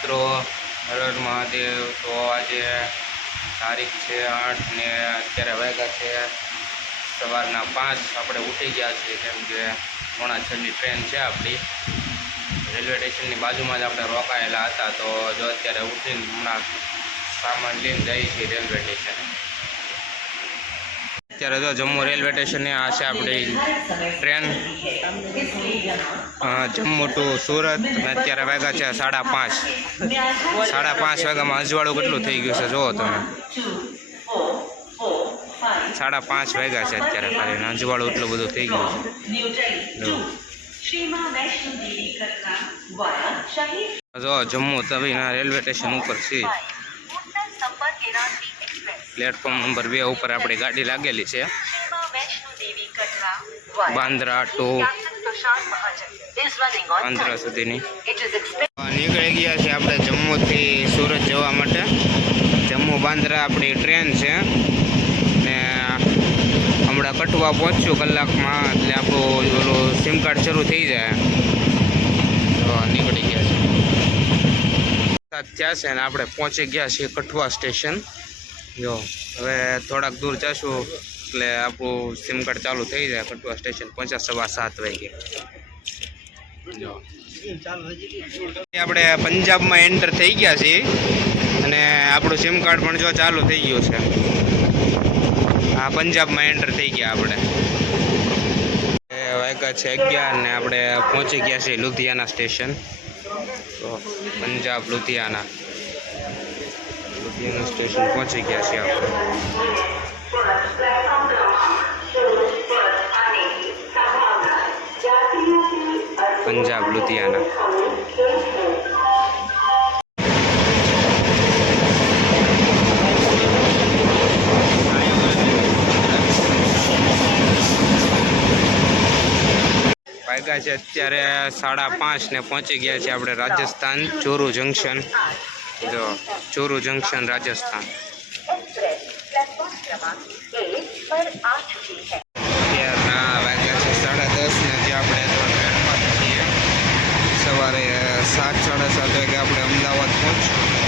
મિત્રો, હર હર મહાદેવ। તો આજે તારીખ છે 8 ને અત્યારે વાગ્યા છે સવારના 5। આપણે ઉઠી ગયા છીએ કેમ કે 5:30ની ટ્રેન છે આપણી। રેલવે સ્ટેશનની બાજુમાં જ આપણે રોકાયેલા હતા। તો જો અત્યારે ઉઠીને હમણાં સામાન લઈને જઈએ છીએ રેલવે સ્ટેશન। અત્યારે જો જમ્મુ રેલવે સ્ટેશને આ છે આપણી ટ્રેન જમ્મુ ટુ સુરત। અને અત્યારે વાગ્યા છે 5:30। 5:30 વાગ્યામાં અજવાળું કેટલું થઈ ગયું છે જુઓ તમે। 5:30 વાગ્યા છે અત્યારે ખાલી અજવાળું એટલું બધું થઈ ગયું છે। જો જમ્મુ તવીના રેલવે સ્ટેશન ઉપર છે, પ્લેટફોર્મ નંબર 2 ઉપર આપણી ગાડી લાગેલી છે બાંદ્રા ટુ બાંદ્રા સુધીની। નીકળી ગયા છે આપણે જમ્મુથી સુરત જવા માટે। જમ્મુ બાંદ્રા આપણી ટ્રેન છે ને હમણાં કઠવા પહોંચ્યું કલાકમાં, એટલે આપણું ઓલું સિમ કાર્ડ શરૂ થઈ જાય। તો નીકળી ગયા છે ત્યાં છે ને આપણે પહોંચી ગયા છીએ કઠવા સ્ટેશન। જો હવે થોડાક દૂર જશું એટલે આપણું સિમ કાર્ડ ચાલુ થઈ જાય। કઠવા સ્ટેશન પહોંચ્યા 7:15 વાગે। જો આપણે પંજાબમાં એન્ટર થઈ ગયા છીએ અને આપણું સિમ કાર્ડ પણ જો ચાલુ થઈ ગયું છે। આ પંજાબમાં એન્ટર થઈ ગયા આપણે। વાગ્યા છે 11 ને આપણે પહોંચી ગયા છીએ લુધિયાના સ્ટેશન। તો પંજાબ લુધિયાના સ્ટેશન પહોંચી ગયા છીએ આપણે। પંજાબ લુધિયાના। વાગ્યા છે અત્યારે 5:30 ને પહોંચી ગયા છે આપણે રાજસ્થાન ચોરુ જંકશન। જો ચોરુ જંકશન રાજસ્થાન। અત્યારના વાગ્યા છે 10:30 ને જે આપણે ટ્રેનમાં છીએ। સવારે 7-7:30 વાગે આપણે અમદાવાદ પહોંચ્યું।